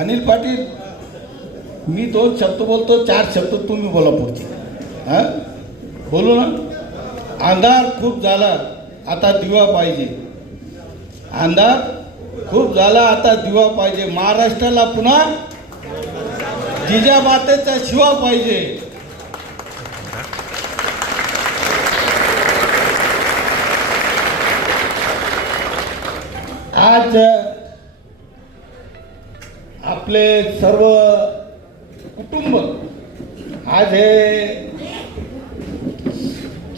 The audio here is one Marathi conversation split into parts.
अनिल पाटील मी दोन शब्द बोलतो चार शब्द तुम्ही बोला पुढचे. हा? बोलू ना? अंधार खूप झाला आता दिवा पाहिजे. अंधार खूप झाला आता दिवा पाहिजे. महाराष्ट्राला पुन्हा जिजाबातेचा शिवा पाहिजे. आज आपले सर्व कुटुंब आज हे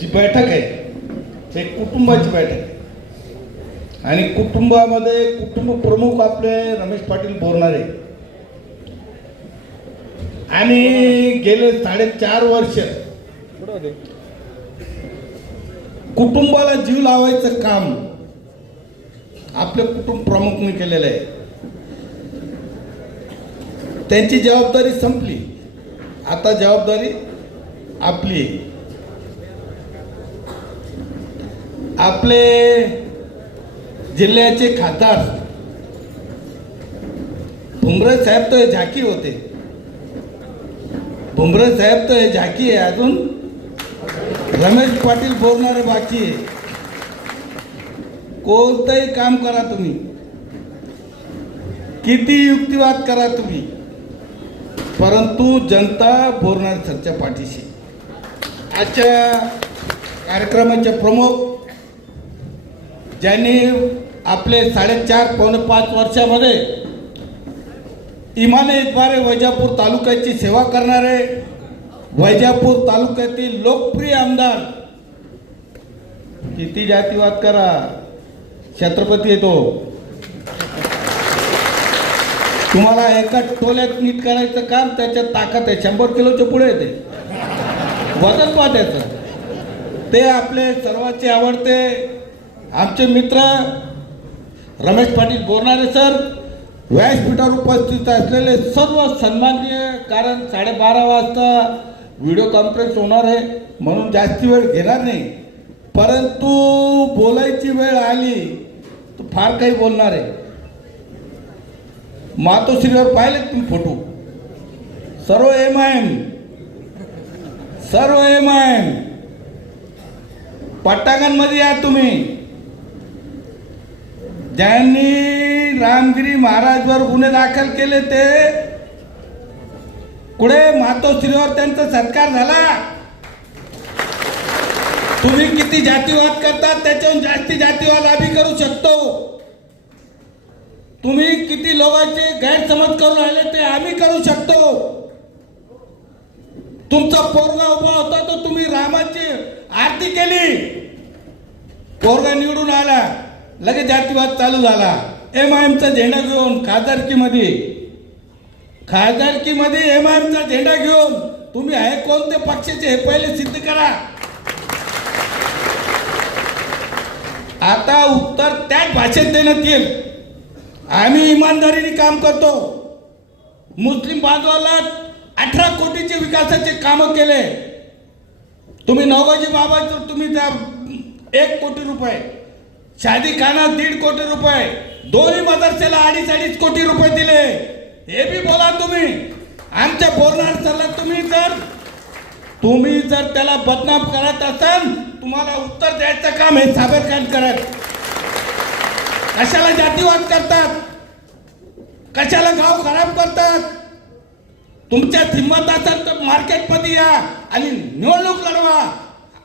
जी बैठक आहे ते कुटुंबाची बैठक आहे. आणि कुटुंबामध्ये कुटुंब प्रमुख आपले रमेश पाटील बोरणारे आणि गेले साडेचार वर्ष कुटुंबाला जीव लावायचं काम आपले कुटुंब प्रमुखने केलेलं आहे. त्यांची जबाबदारी संपली. आता जबाबदारी आपली आपले जिल्ह्याचे खासदार भुमरे साहेब तर हे झाकी होते. भुमरे साहेब तर हे झाकी आहे अजून. रमेश पाटील बोलणारे बाकी आहे. कोणतंही काम करा तुम्ही. किती युक्तिवाद करा तुम्ही. परंतु जनता बोरणार सरच्या पाठीशी. आजच्या कार्यक्रमाचे प्रमुख ज्यांनी आपले साडेचार पावणे पाच वर्षामध्ये इमानेद्वारे वैजापूर तालुक्याची सेवा करणारे वैजापूर तालुक्यातील लोकप्रिय आमदार किती जातीवाद करा छत्रपती येतो. तुम्हाला एका टोल्यात नीट करायचं काम त्याच्यात ताकद आहे. शंभर किलोच्या पुढे येते. वजन वाटायचं ते आपले सर्वांचे आवडते. आमचे मित्र रमेश पाटील बोरणारे सर व्यासपीठावर उपस्थित असलेले सर्व सन्माननीय कारण साडेबारा वाजता व्हिडिओ कॉन्फरन्स होणार आहे म्हणून जास्ती वेळ घेणार नाही. परंतु बोलायची वेळ आली तर फार काही बोलणार आहे. मातोश्रीवर पाहिलेत तुम्ही फोटो? सर्व एम आय एम सर्व एम आय एम पट्टाकांमध्ये या तुम्ही. ज्यांनी रामगिरी महाराजवर गुन्हे दाखल केले ते कुठे? मातोश्रीवर त्यांचा सत्कार झाला. तुम्ही किती जातीवाद करतात त्याच्याहून जास्ती जातीवाद आम्ही करू शकतो. तुम्ही किती लोकांचे गैरसमज करून राहिले ते आम्ही करू शकतो. तुमचा पोरगा उभा होता तर तुम्ही रामाची आरती केली. पोरगा निवडून आला. लगेच जातीवाद चालू झाला. एम आय एमचा झेंडा घेऊन खासदारकीमध्ये. खासदारकीमध्ये एम आय एमचा झेंडा घेऊन तुम्ही आहे कोणते पक्षाचे हे पहिले सिद्ध करा. आता उत्तर त्याच भाषेत देण्यात येईल. आम्ही इमानदारीने काम करतो. मुस्लिम बांधवाला अठरा कोटीचे विकासाचे कामं केले. तुम्ही नवगाजी बाबाचं तुम्ही त्या एक कोटी रुपये शादी खाना दीड कोटी रुपये दोन्ही मदरसेला अडीच अडीच कोटी रुपये दिले. हे बी बोला तुम्ही. आमच्या बोलणार चालला तुम्ही जर तुम्ही जर त्याला बदनाम करत असाल तुम्हाला उत्तर द्यायचं काम हे साबर करत. कशाला जातीवाद करतात? कशाला गाव खराब करतात? तुमच्यात हिंमत असेल तर मार्केटमध्ये या आणि निवडणूक लढवा.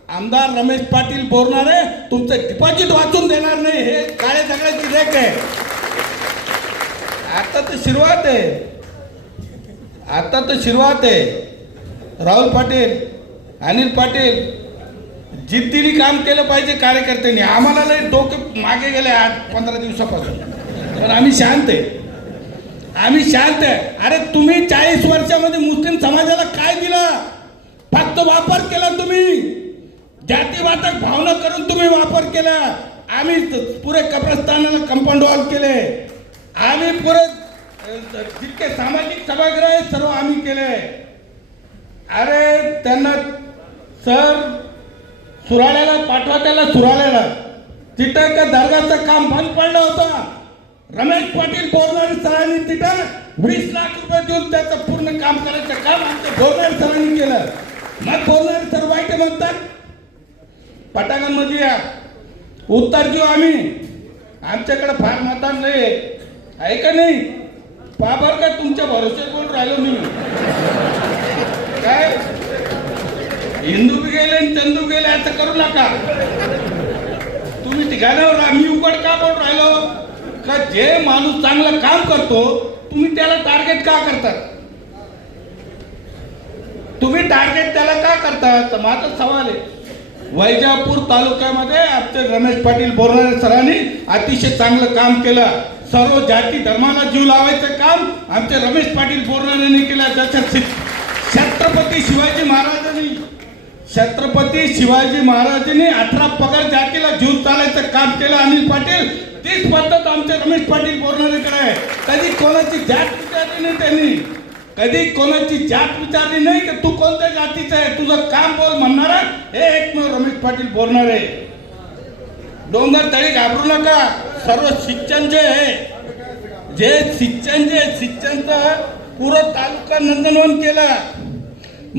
आमदार रमेश पाटील बोलणारे तुमचं डिपॉझिट वाचून देणार नाही हे काळे सगळ्याची रेख आहे. आता तर सुरुवात आहे. आता तर सुरुवात आहे. राहुल पाटील अनिल पाटील जिद्दीने काम केलं पाहिजे कार्यकर्त्यांनी. आम्हाला लय डोके मागे गेले आठ पंधरा दिवसापासून. तर आम्ही शांत आहे. आम्ही शांत आहे. अरे तुम्ही चाळीस वर्षामध्ये मुस्लिम समाजाला काय दिलं? फक्त वापर केला तुम्ही. जातीवादक भावना करून तुम्ही वापर केला. आम्ही पुरे कब्रस्तानाला कंपाऊंड वॉल केले. आम्ही पुरे जितके सामाजिक सभागृह आहेत सर्व आम्ही केले. अरे त्यांना सर सुराळ्याला पाठवा त्याला सुराळ्याला तिथं का दर्गाचं काम बंद पडलं होतं. रमेश पाटील बोरणारे सरांनी तिथं वीस लाख रुपये देऊन त्याचं पूर्ण काम करायचं काम आमच्या बोरणारे सरांनी केलं. मग बोरणारे सर वाईट म्हणतात पटांगणमध्ये या. उत्तर देऊ आम्ही. आमच्याकडे फार मतदान नाही आहे. का नाही? बाबर का तुमच्या भरोसे राहिलो मी? काय? हिंदू बी गेले आणि चंदू गेले असं करू नका. तुम्ही ठिकाणावर मी उघड का बोल राहिलो. का जे माणूस चांगलं काम करतो तुम्ही त्याला टार्गेट का करतात तुम्ही टार्गेट त्याला का करता? तर माझा सवाल आहे. वैजापूर तालुक्यामध्ये आमचे रमेश पाटील बोरणारे सरांनी अतिशय चांगलं काम केलं. सर्व जाती धर्माला जीव लावायचं काम आमचे रमेश पाटील बोरणाऱ्यांनी केलं. जसं छत्रपती शिवाजी महाराजांनी छत्रपती शिवाजी महाराजांनी अठरा पगार जातीला जीव चालायचं काम केलं. अनिल पाटील तीच पद्धत आमचे रमेश पाटील बोरणारेकडे आहे. कधी कोणाची जात विचारली नाही त्यांनी. कधी कोणाची जात विचारली नाही की तू कोणत्या जातीचा आहे? तुझं काम बोल म्हणणार हे एकमेव रमेश पाटील बोलणार आहे. डोंगर तळी घाबरू नका. सर्व शिक्षण जे आहे. जे शिक्षण जे शिक्षणचं पुरं तालुका नंदनवन केलं.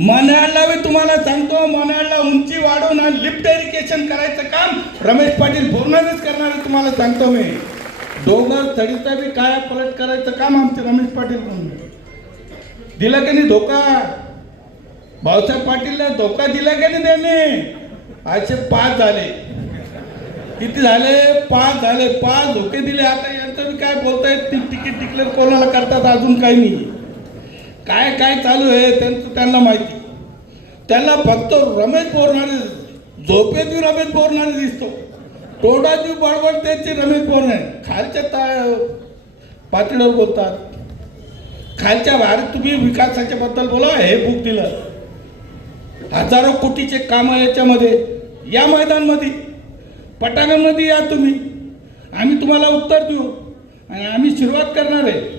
मनाळला मी तुम्हाला सांगतो मनाळला उंची वाढवून आणि लिफ्ट इरिगेशन करायचं काम रमेश पाटील बोलणारच करणार तुम्हाला सांगतो मी. डोंगर थडीचा बी काया पलट करायचं काम आमचे रमेश पाटील म्हणून. दिला की नाही धोका? भाऊसाहेब पाटीलला धोका दिला की नाही त्यांनी? असे पाच झाले. किती झाले? पाच झाले. पाच धोके दिले. आता यांचं बी काय बोलतायत? तिकीट टिकले कोणाला करतात अजून काही नाही. काय काय चालू आहे त्यांचं त्यांना माहिती. त्यांना फक्त रमेश बोरणारे झोपेत रमेश बोरणारे दिसतो. तोंडात बी बडबड त्याची रमेश बोरणे खालच्या ता पातळीवर बोलतात. खालच्या बाहेर तुम्ही विकासाच्या बद्दल बोला हे बुक दिलं. हजारो कोटीचे काम याच्यामध्ये या मैदानमध्ये. पटांगणमध्ये या तुम्ही. आम्ही तुम्हाला उत्तर देऊ. आणि आम्ही सुरुवात करणार आहे.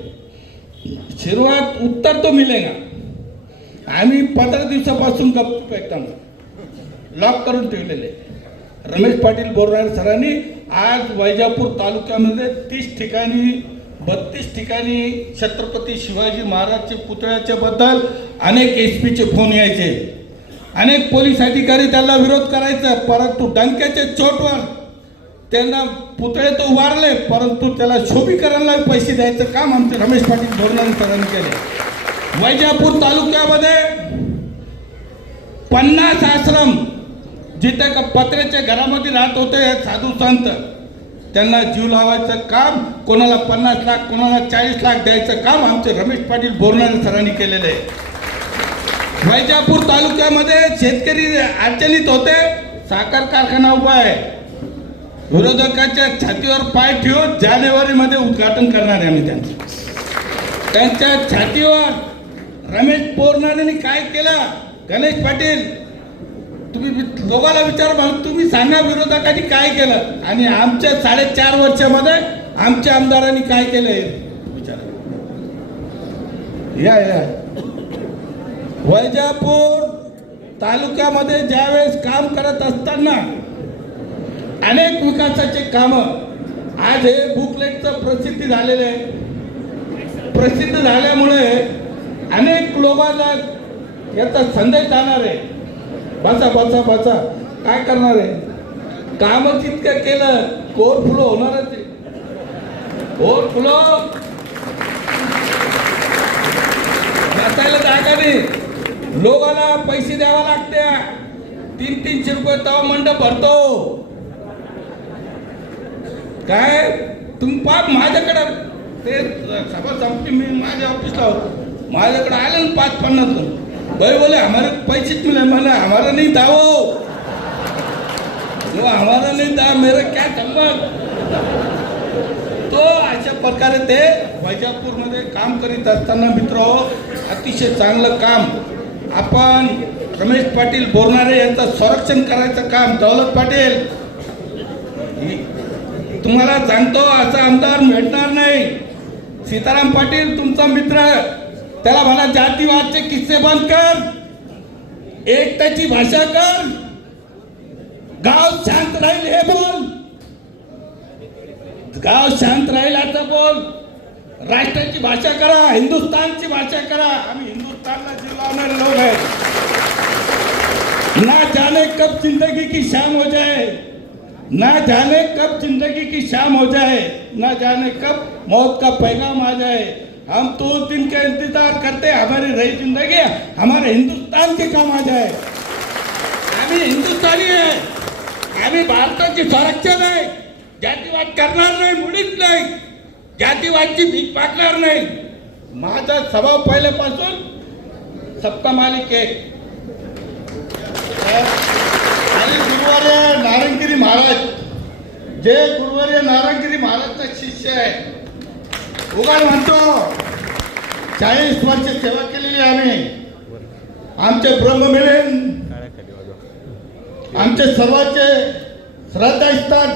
सुरुवात उत्तर तो मिलेगा। आम्ही पंधरा दिवसापासून गप्प एकदम. लॉक करून ठेवलेले रमेश पाटील बोरणार सरांनी आज वैजापूर तालुक्यामध्ये तीस ठिकाणी बत्तीस ठिकाणी छत्रपती शिवाजी महाराजचे पुतळ्याच्या बद्दल अनेक एस पीचे फोन यायचे. अनेक पोलीस अधिकारी त्याला विरोध करायचा परंतु डंक्याच्या चोटवर त्यांना पुतळे तो उभारले परंतु त्याला शोभीकरणला पैसे द्यायचं काम आमचे रमेश पाटील बोरणार सरांनी केले. वैजापूर तालुक्यामध्ये पन्नास आश्रम जिथे का पत्र्याच्या घरामध्ये राहत होते साधू संत. त्यांना जीव लावायचं काम कोणाला पन्नास लाख कोणाला चाळीस लाख द्यायचं काम आमचे रमेश पाटील बोरणारे सरांनी केलेलं. आहे वैजापूर तालुक्यामध्ये शेतकरी अडचणीत होते साखर कारखाना उभा आहे. विरोधकाच्या छातीवर पाय ठेवून जानेवारीमध्ये उद्घाटन करणार आहे आम्ही त्यांचं. त्यांच्या छातीवर रमेश बोरणारेंनी काय केलं? गणेश पाटील तुम्ही लोकांना विचार म्हणून तुम्ही सांगा विरोधकांनी काय केलं? आणि आमच्या साडेचार वर्षामध्ये आमच्या आमदारांनी काय केलं विचार. या या. वैजापूर तालुक्यामध्ये ज्यावेळेस काम करत असताना अनेक विकासाचे काम आज हे बुकलेटचं प्रसिद्धी झालेलं आहे. प्रसिद्ध झाल्यामुळे अनेक लोकांना याचा संदेश जाणार आहे. बसा बसा बसा. काय करणार आहे? कामच इतकं केलं कोर फ्लो होणारच आहे कोर फ्लो बसायला जागा नाही. लोकांना पैसे द्यावा लागत्या तीन तीनशे रुपये तवा मंडप भरतो. काय? तुम्ही पाच माझ्याकडं ते सभा संपली मी माझ्या ऑफिसला होतो. माझ्याकडे आले ना पाच पन्नास जण भाई बोले हमारे पैसे मिले मला हमारा नाही दावो. हो, जो हमारा नाही था मेरा क्या संबंध? तो अशा प्रकारे ते वैजापूरमध्ये काम करीत असताना मित्र अतिशय चांगलं काम. आपण रमेश पाटील बोरणारे यांचं संरक्षण करायचं काम. दौलत पाटील तुम्हाला सांगतो असा आमदार भेटणार नाही. सीताराम पाटील तुमचा मित्र त्याला म्हणा जातीवादचे किस्से बंद कर. एकट्याची भाषा कर. गाव शांत राहील हे बोल. गाव शांत राहील आता बोल. राष्ट्राची भाषा करा हिंदुस्थानची भाषा करा. आम्ही हिंदुस्थानला जीव लोक आहेत. ना जाने कब जिंदगी की शाम हो जाए. ना जाने कब जिंदगी की शाम हो जाए ना जाने कब मौत का पैगाम आ जाए। हम तो उस दिन का इंतजार करते हमारी रही जिंदगी हमारे हिंदुस्तान के काम आ जाए। आम्ही हिंदुस्थानी आहे आम्ही भारताची संरक्षण आहे जातीवाद करणार नाही मुळीच नाही जातीवादची भीक पाठणार नाही। माझा स्वभाव पहिल्यापासून सबका मालिक आहे आणि गुरुवार्य नारायणगिरी महाराज. जे गुरुवार्य नारायणगिरी महाराजचा शिष्य आहे. उगाड म्हणतो चाळीस वर्ष सेवा केलेली आहे आम्ही. आमचे ब्रह्ममिलन आमचे सर्वांचे श्रद्धास्थान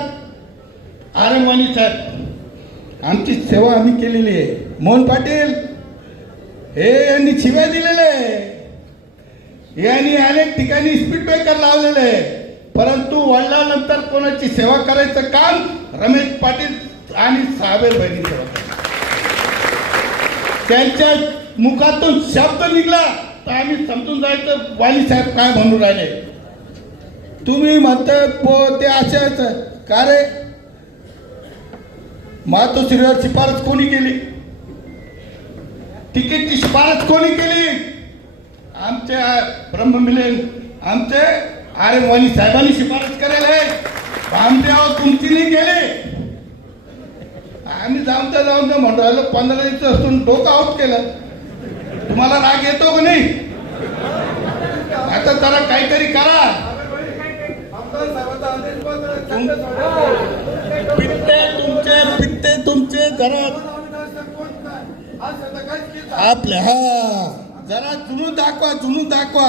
आरंगवाणी साहेब आमची सेवा आम्ही केलेली आहे. मोहन पाटील हे यांनी शिव्या दिलेले आहे यांनी अनेक ठिकाणी स्पीड ब्रेकर लावलेले आहे. परंतु वडिलानंतर कोणाची सेवा करायचं काम रमेश पाटील आणि साहेब बहिणी सेवा त्यांच्या मुखातून शब्द निघला तर आम्ही समजून जायचं वाली साहेब काय म्हणून राहिले? तुम्ही म्हणता पो ते असेच का रे? मातोश्रीवर शिफारस कोणी केली? तिकीटची शिफारस कोणी केली? आमचे ब्रह्ममिलन आमचे आरे वाणी साहेबांनी शिफारस करेल आहे. तुमची नाही गेले आम्ही जाऊन जाऊन त्या म्हणतो पंधरा दिवस असून डोकं आउट केलं. तुम्हाला राग येतो का नाही? आता जरा काहीतरी करा. पित्ते तुमचे पित्ते तुमचे जरा आपले हा. जरा जुनून दाखवा जुनून दाखवा.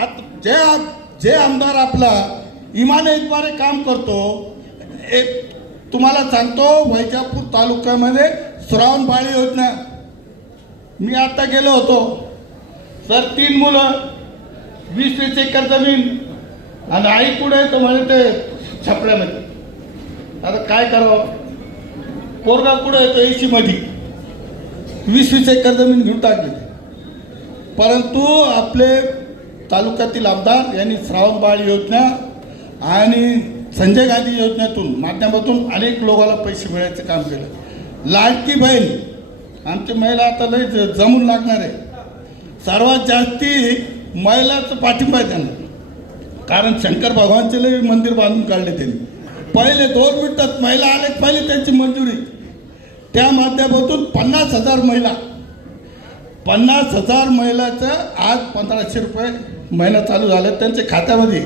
आत जे जे आमदार आपला इमानतद्वारे काम करतो एक तुम्हाला सांगतो वैजापूर तालुक्यामध्ये श्रावणबाळी योजना. मी आता गेलो होतो. सर तीन मुलं वीस वीस एकर जमीन. आणि आई कुठे आहे तर म्हणजे ते छपड्यामध्ये. आता काय करावं? पोरगा कुठे येतो ए सीमध्ये वीस वीस एकर जमीन घेऊन टाकली. परंतु आपले तालुक्यातील आमदार यांनी श्रावणबाळ योजना आणि संजय गांधी योजनेतून माध्यमातून अनेक लोकांना पैसे मिळायचं काम केलं. लाडकी बहीण आमची महिला आता लय ज- जमून लागणार आहे. सर्वात जास्ती महिलाचं पाठिंबा आहे त्यांना. कारण शंकर भगवानचे लई मंदिर बांधून काढले त्यांनी. पहिले दोन मिनिटात महिला आले पहिले त्यांची मंजुरी. त्या माध्यमातून पन्नास हजार महिला पन्नास हजार महिलाचं आज पंधराशे रुपये महिना चालू झाला. त्यांच्या खात्यामध्ये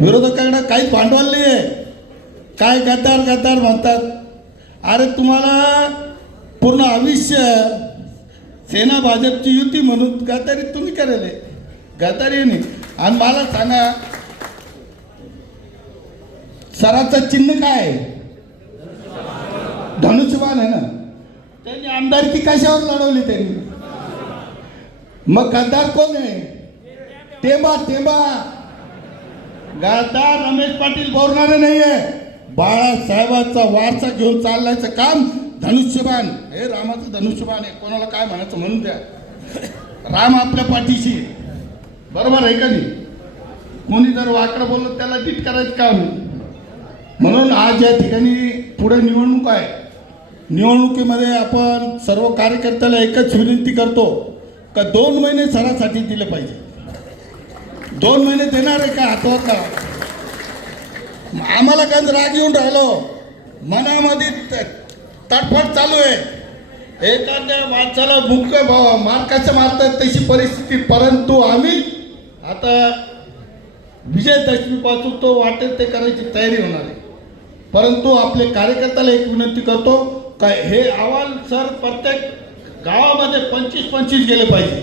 विरोधकाकडे काहीच भांडवल नाही आहे काय गद्दार गद्दार म्हणतात. अरे तुम्हाला पूर्ण आयुष्य सेना भाजपची युती म्हणून गद्दारी तुम्ही करेल आहे. गद्दारी नाही. आणि मला सांगा सराचं चिन्ह काय आहे? धनुष्यबाण आहे ना. त्यांनी आमदारकी कशावर लढवली त्यांनी? मग गद्दार कोण आहे? टेंबा टेंबा. गद्दार रमेश पाटील बोलणारे नाहीये. बाळासाहेबांचा वारसा घेऊन चाललायचं काम धनुष्यबाण. हे रामाचं धनुष्यबाण आहे. कोणाला काय म्हणायचं म्हणून द्या. राम आपल्या पाठीशी बरोबर आहे का नाही? कोणी जर वाकडं बोललं त्याला डीट करायचं काम म्हणून आज या ठिकाणी पुढे निवडणूक आहे. निवडणुकीमध्ये आपण सर्व कार्यकर्त्याला एकच विनंती करतो. का दोन महिने सरासाठी दिले पाहिजे? दोन महिने देणार आहे का हातवत का? आम्हाला काय राग येऊन राहिलो. मनामध्ये तडफड चालू आहे. एखाद्या माणसाला मुख्य भाव मार्काचं मारतात तशी परिस्थिती. परंतु आम्ही आता विजयदशमीपासून तो वाटेल ते करायची तयारी होणार आहे. परंतु आपले कार्यकर्त्याला एक विनंती करतो का हे अहवाल सर प्रत्येक गावामध्ये पंचवीस पंचवीस गेले पाहिजे.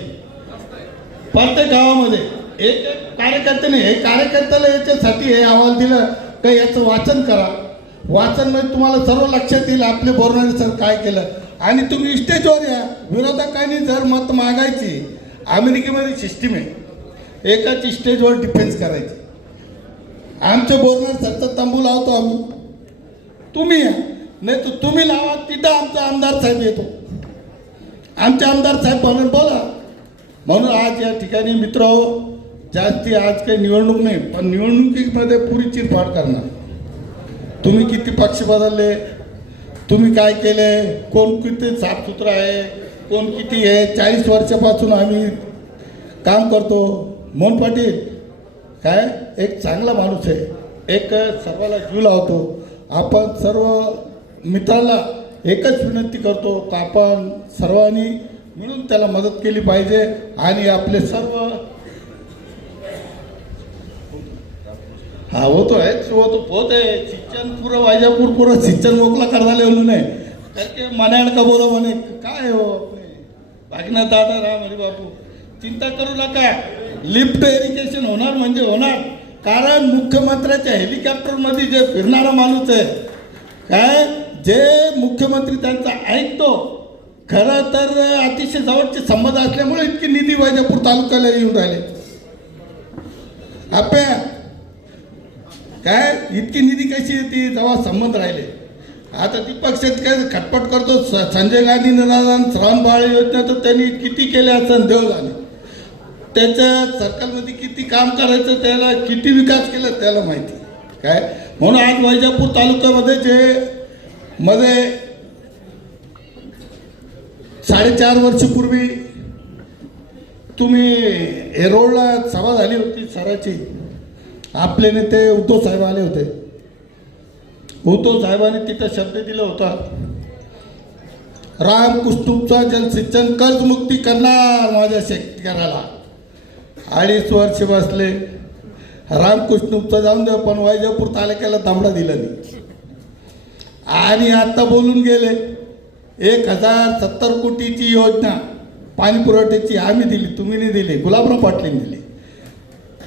प्रत्येक गावामध्ये एक एक कार्यकर्त्याने हे कार्यकर्त्याला याच्यासाठी हे अहवाल दिलं का याचं वाचन करा. वाचन म्हणजे तुम्हाला सर्व लक्षात येईल आपले बोरणारे सर काय केलं. आणि तुम्ही स्टेजवर या. विरोधकांनी जर मत मागायची अमेरिकेमध्ये सिस्टीम आहे. एकाची स्टेजवर डिफेन्स करायची. आमचे बोरणार सरचा तंबू लावतो आम्ही. तुम्ही या. नाही तर तुम्ही लावा तिथं आमचा आमदार साहेब येतो. आमचे आमदार साहेब म्हणून बोला. म्हणून आज या ठिकाणी मित्र हो, जास्ती आज काही निवडणूक नाही पण निवडणुकीमध्ये पुरी चिरफाड करणार. तुम्ही किती पक्ष बदलले तुम्ही काय केले कोण किती साफसुथरं आहे कोण किती आहे चाळीस वर्षापासून आम्ही काम करतो. मोहन पाटील काय एक चांगला माणूस आहे. एक सर्वाला जीव लावतो. आपण सर्व मित्राला एकच विनंती करतो का आपण सर्वांनी मिळून त्याला मदत केली पाहिजे आणि आपले सर्व हा होतो तो होतो होत तो सिंचन पुरं वायजापूर पुरं सिंचन मोकला कर डाले उन्होंने करके मनाड का बोला म्हणे काय हो आपले? भागना दादा राम हरी बापू. चिंता करू नका. लिफ्ट इरिगेशन होणार म्हणजे होणार. कारण मुख्यमंत्र्याच्या हेलिकॉप्टरमध्ये जे फिरणारा माणूस आहे काय? जे मुख्यमंत्री त्यांचा ऐकतो खरं तर अतिशय जवळचे संबंध असल्यामुळे इतकी निधी वैजापूर तालुक्याला येऊन राहिले. आप्या काय? इतकी निधी कशी येते? जेव्हा संबंध राहिले. आता दीपक काय खटपट करतो. संजय गांधी निराधान श्रवण बाळ योजना तर त्यांनी किती केल्या असं देव झाले त्याच्या सर्कलमध्ये किती काम करायचं त्याला किती विकास केला त्याला माहिती. काय? म्हणून आज वैजापूर तालुक्यामध्ये जे मध्ये साडेचार वर्षपूर्वी तुम्ही एरोडला सभा झाली होती सराची. आपले नेते उद्धव साहेब आले होते. उद्धव साहेबांनी तिथं शब्द दिला होता. राम कुष्टुबचा जलसिंचन कर्जमुक्ती करणार माझ्या शेतकऱ्याला. अडीच वर्ष बसले. राम कुष्टुबचा जाऊन देऊ पण वैजापूर तालुक्याला तांबडा दिला नाही. आणि आता बोलून गेले एक हजार सत्तर कोटीची योजना पाणी पुरवठ्याची आम्ही दिली तुम्ही नाही दिली गुलाबराव पाटीलने दिली.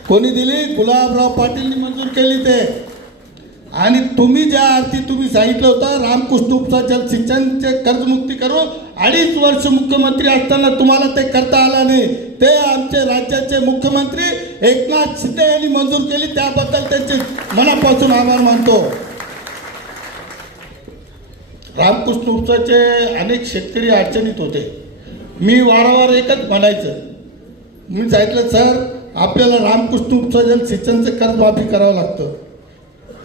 कोणी दिली? गुलाबराव पाटीलनी मंजूर केली ते. आणि तुम्ही ज्या अर्थी तुम्ही सांगितलं होतं रामकृष्ण उपसा जलसिंचनचे कर्जमुक्ती करू अडीच वर्ष मुख्यमंत्री असताना तुम्हाला ते करता आलं नाही. ते आमचे राज्याचे मुख्यमंत्री एकनाथ शिंदे यांनी मंजूर केली त्याबद्दल त्यांचे मनापासून आभार मानतो. रामकृष्ण उत्सवाचे अनेक शेतकरी अडचणीत होते मी वारंवार एकच म्हणायचं. मी सांगितलं सर आपल्याला रामकृष्ण उत्सव जल सिंचनचं कर्जमाफी करावं लागतं.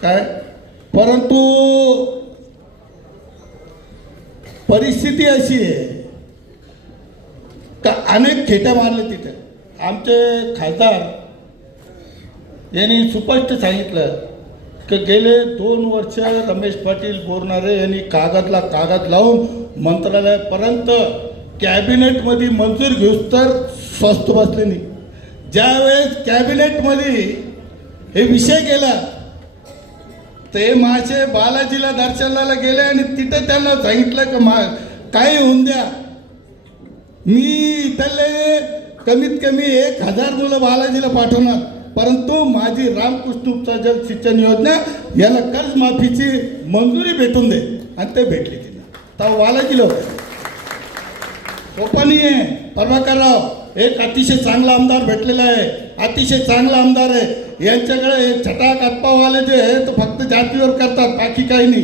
काय? परंतु परिस्थिती अशी आहे का अनेक खेट्या मारले तिथे. आमचे खासदार यांनी सुपष्ट सांगितलं की गेले दोन वर्ष रमेश पाटील बोरणारे यांनी कागदला कागद लावून मंत्रालयापर्यंत कॅबिनेटमध्ये मंजूर घेऊस तर स्वस्त बसले नाही. ज्यावेळेस कॅबिनेटमध्ये हे विषय गेला ते माझे बालाजीला दर्शनाला गेले आणि तिथं त्यांना सांगितलं की मा काही होऊन द्या. मी इथले कमीत कमी एक हजार मुलं बालाजीला पाठवणार. परंतु माझी रामकृष्ण उपचार जल सिंचन योजना याला कर्जमाफीची मंजुरी भेटून दे आणि ते भेटली तिनं तर वाला गेलो सोपानी नाही आहे प्रभाकरराव एक अतिशय चांगला आमदार भेटलेला आहे. अतिशय चांगला आमदार आहे. यांच्याकडे हे छटाक अप्पावाले जे आहे तर फक्त जातीवर करतात बाकी काही नाही.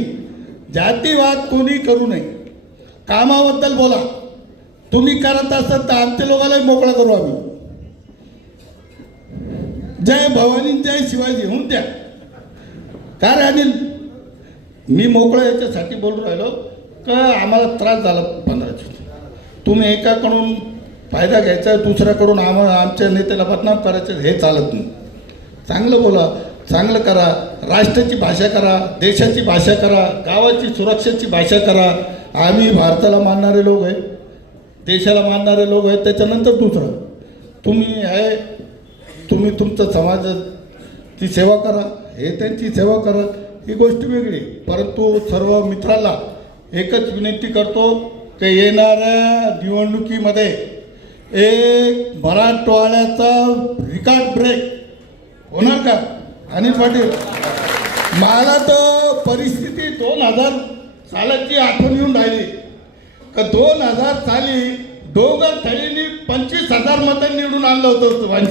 जातीवाद कोणी करू नये. कामाबद्दल बोला. तुम्ही करत असाल तर आमच्या लोकांनाही मोकळा करू आम्ही. जय भवानी जय शिवाजी होऊन द्या काय अनिल मी मोकळं याच्यासाठी बोलून राहिलो का आम्हाला त्रास झाला पंधरा दिवस तुम्ही एकाकडून फायदा घ्यायचा दुसऱ्याकडून आम आमच्या नेत्याला बदनाम करायचं हे चालत नाही. चांगलं बोला चांगलं करा राष्ट्राची भाषा करा देशाची भाषा करा गावाची सुरक्षेची भाषा करा. आम्ही भारताला मानणारे लोक आहे देशाला मानणारे लोक आहेत त्याच्यानंतर दुसरं. तुम्ही आहे तुम्ही तुमचं समाजाची सेवा करा हे त्यांची सेवा करा ही गोष्ट वेगळी. परंतु सर्व मित्राला एकच विनंती करतो की येणाऱ्या निवडणुकीमध्ये एक मराठवाड्याचा रिकार्ड ब्रेक होणार का? अनिल पाटील मला तर परिस्थिती दोन हजार सालाची आठवण येऊन राहिली. का दोन हजार साली डोंगर थळीने पंचवीस हजार मतं निवडून आणलं होतं चव्हाण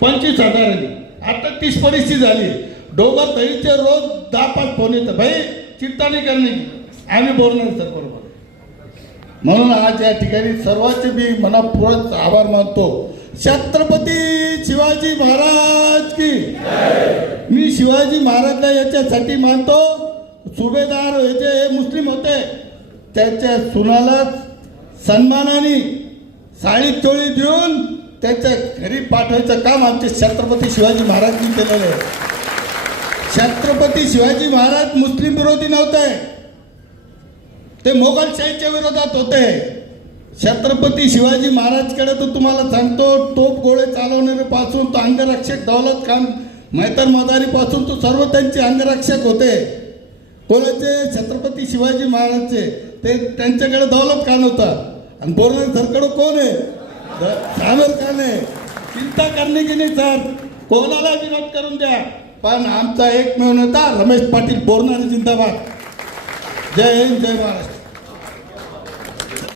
पंचवीस पंचवीस आली. आता तीच परिस्थिती झाली. डोंगर तळीचे रोज दहा पाच फोन येतं. भाई चिंता नाही. करणे आम्ही बोलणार सर बरोबर म्हणून आज या ठिकाणी सर्वांचे मी मनापूर्वक आभार मानतो. छत्रपती शिवाजी महाराज की. मी शिवाजी महाराजला याच्यासाठी मानतो. सुभेदार याचे हे मुस्लिम होते. त्याच्या सुनाला सन्मानाने साळी चोळी देऊन त्याच्या घरी पाठवायचं काम आमचे छत्रपती शिवाजी महाराजांनी केलेलं आहे. छत्रपती शिवाजी महाराज मुस्लिम विरोधी नव्हते. ते मोगलशाहीच्या विरोधात होते. छत्रपती शिवाजी महाराजकडे तर तुम्हाला सांगतो टोप गोळे चालवणाऱ्यापासून तो अंगरक्षक दौलत खान मैतर मदारीपासून तो सर्व त्यांचे अंगरक्षक होते. कोणाचे? छत्रपती शिवाजी महाराजचे. ते त्यांच्याकडे दौलत खान होता. आणि बोरणार सरकडं कोण आहे? द- आहे चिंता करणे की नाही सर? कोणाला विरोध करून द्या? पण आमचा एकमेव नेता रमेश पाटील बोरणार जिंदाबाद. जय हिंद जय महाराष्ट्र.